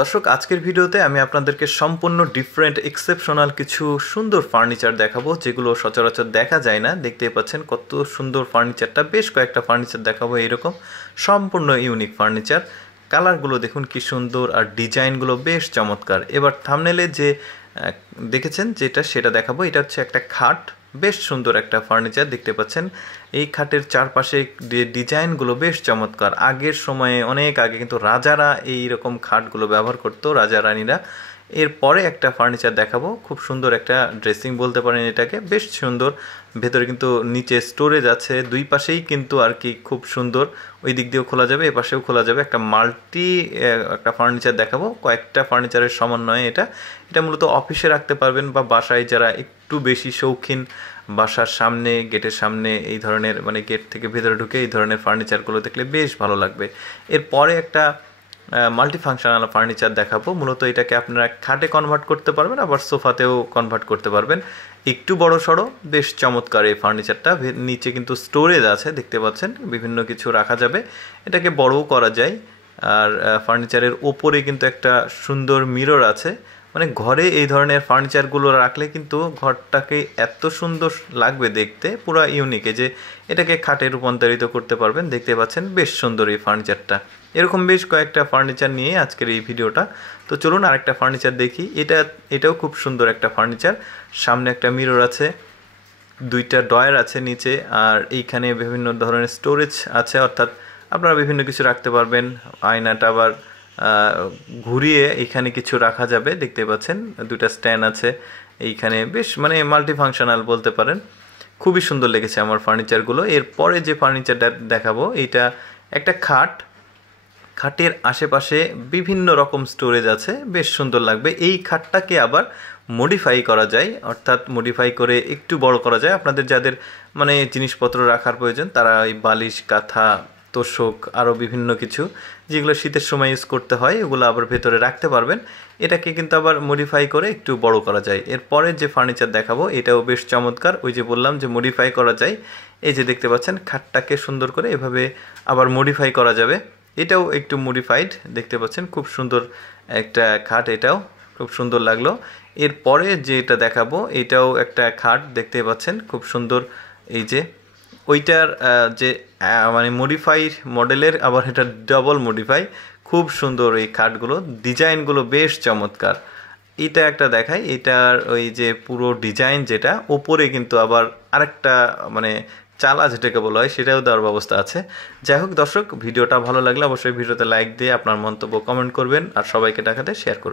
দর্শক আজকের ভিডিওতে আমি আপনাদেরকে সম্পূর্ণ ডিফারেন্ট এক্সেপশনাল কিছু সুন্দর ফার্নিচার দেখাবো যেগুলো সচরাচর দেখা যায় না। দেখতেই পাচ্ছেন কত সুন্দর ফার্নিচারটা, বেশ কয়েকটা ফার্নিচার দেখাবো এরকম সম্পূর্ণ ইউনিক ফার্নিচার। কালারগুলো দেখুন কি সুন্দর আর ডিজাইনগুলো বেশ চমৎকার। এবার থাম্বনেলে যে দেখেছেন যেটা সেটা দেখাবো। এটা হচ্ছে একটা খাট, বেশ সুন্দর একটা ফার্নিচার দেখতে পাচ্ছেন। এই খাটের চারপাশে ডিজাইনগুলো বেশ চমৎকার। আগের সময়ে অনেক আগে কিন্তু রাজারা এই রকম খাটগুলো ব্যবহার করতো, রাজা রানীরা। এরপরে একটা ফার্নিচার দেখাবো, খুব সুন্দর একটা ড্রেসিং বলতে পারেন এটাকে, বেশ সুন্দর। ভেতরে কিন্তু নিচে স্টোরেজ আছে, দুই পাশেই কিন্তু আর কি খুব সুন্দর। ওই দিক দিয়েও খোলা যাবে, এ পাশেও খোলা যাবে। একটা মাল্টি একটা ফার্নিচার দেখাবো, কয়েকটা ফার্নিচারের সমন্বয়ে এটা। এটা মূলত অফিসে রাখতে পারবেন বা বাসায় যারা একটু বেশি শৌখিন, বাসার সামনে গেটের সামনে এই ধরনের মানে গেট থেকে ভেতরে ঢুকে এই ধরনের ফার্নিচারগুলো দেখলে বেশ ভালো লাগবে। এরপরে একটা মাল্টিফাংশনাল ফার্নিচার দেখাবো। মূলত এটাকে আপনারা খাটে কনভার্ট করতে পারবেন, আবার সোফাতেও কনভার্ট করতে পারবেন। একটু বড় সড়ো, বেশ চমৎকার এই ফার্নিচারটা। নিচে কিন্তু স্টোরেজ আছে দেখতে পাচ্ছেন, বিভিন্ন কিছু রাখা যাবে। এটাকে বড়ও করা যায়। আর ফার্নিচারের ওপরে কিন্তু একটা সুন্দর মিরর আছে। মানে ঘরে এই ধরনের ফার্নিচারগুলো রাখলে কিন্তু ঘরটাকে এত সুন্দর লাগবে দেখতে, পুরো ইউনিক। যে এটাকে খাটে রূপান্তরিত করতে পারবেন। দেখতে পাচ্ছেন বেশ সুন্দর এই ফার্নিচারটা। এরকম বেশ কয়েকটা ফার্নিচার নিয়ে আজকের এই ভিডিওটা। তো চলুন আরেকটা ফার্নিচার দেখি। এটাও খুব সুন্দর একটা ফার্নিচার। সামনে একটা মিরর আছে, দুইটা ডয়ার আছে নিচে, আর এইখানে বিভিন্ন ধরনের স্টোরেজ আছে, অর্থাৎ আপনারা বিভিন্ন কিছু রাখতে পারবেন। আয়নাটা আবার ঘুরিয়ে এইখানে কিছু রাখা যাবে দেখতে পাচ্ছেন। দুইটা স্ট্যান্ড আছে এইখানে, বেশ মানে মাল্টিফাংশনাল বলতে পারেন। খুবই সুন্দর লেগেছে আমার ফার্নিচারগুলো। এরপরে যে ফার্নিচারটা দেখাবো, এইটা একটা খাট। খাটের আশেপাশে বিভিন্ন রকম স্টোরেজ আছে, বেশ সুন্দর লাগবে। এই খাটটাকে আবার মডিফাই করা যায়, অর্থাৎ মডিফাই করে একটু বড় করা যায়। আপনাদের যাদের মানে জিনিসপত্র রাখার প্রয়োজন, তারা এই বালিশ, কাঁথা, তোষক, আরও বিভিন্ন কিছু যেগুলো শীতের সময় ইউজ করতে হয়, এগুলো আবার ভেতরে রাখতে পারবেন। এটাকে কিন্তু আবার মডিফাই করে একটু বড় করা যায়। এরপরে যে ফার্নিচার দেখাবো এটাও বেশ চমৎকার। ওই যে বললাম যে মডিফাই করা যায়। এই যে দেখতে পাচ্ছেন খাটটাকে সুন্দর করে এভাবে আবার মডিফাই করা যাবে। এটাও একটু মডিফাইড দেখতে পাচ্ছেন, খুব সুন্দর একটা খাট, এটাও খুব সুন্দর লাগলো। এরপরে যেটা দেখাবো এটাও একটা খাট দেখতে পাচ্ছেন, খুব সুন্দর। এই যে ওইটার যে মানে মডিফাই মডেলের, আবার এটা ডাবল মডিফাই। খুব সুন্দর এই খাটগুলো, ডিজাইনগুলো বেশ চমৎকার। এটা একটা দেখাই, এটার ওই যে পুরো ডিজাইন যেটা ওপরে কিন্তু আবার আরেকটা মানে চালা যেটাকে বলা হয় সেটাও দেওয়ার ব্যবস্থা আছে। যাই হোক দর্শক, ভিডিওটা ভালো লাগলে অবশ্যই ভিডিওতে লাইক দিয়ে আপনার মন্তব্য কমেন্ট করবেন, আর সবাইকে দেখাতে শেয়ার করবেন।